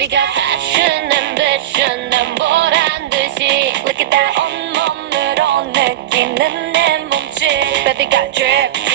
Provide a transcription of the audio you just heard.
Baby got passion, ambition, 난 보란 듯이 Look at that 온몸으로 느끼는 내 몸짓 Baby got drip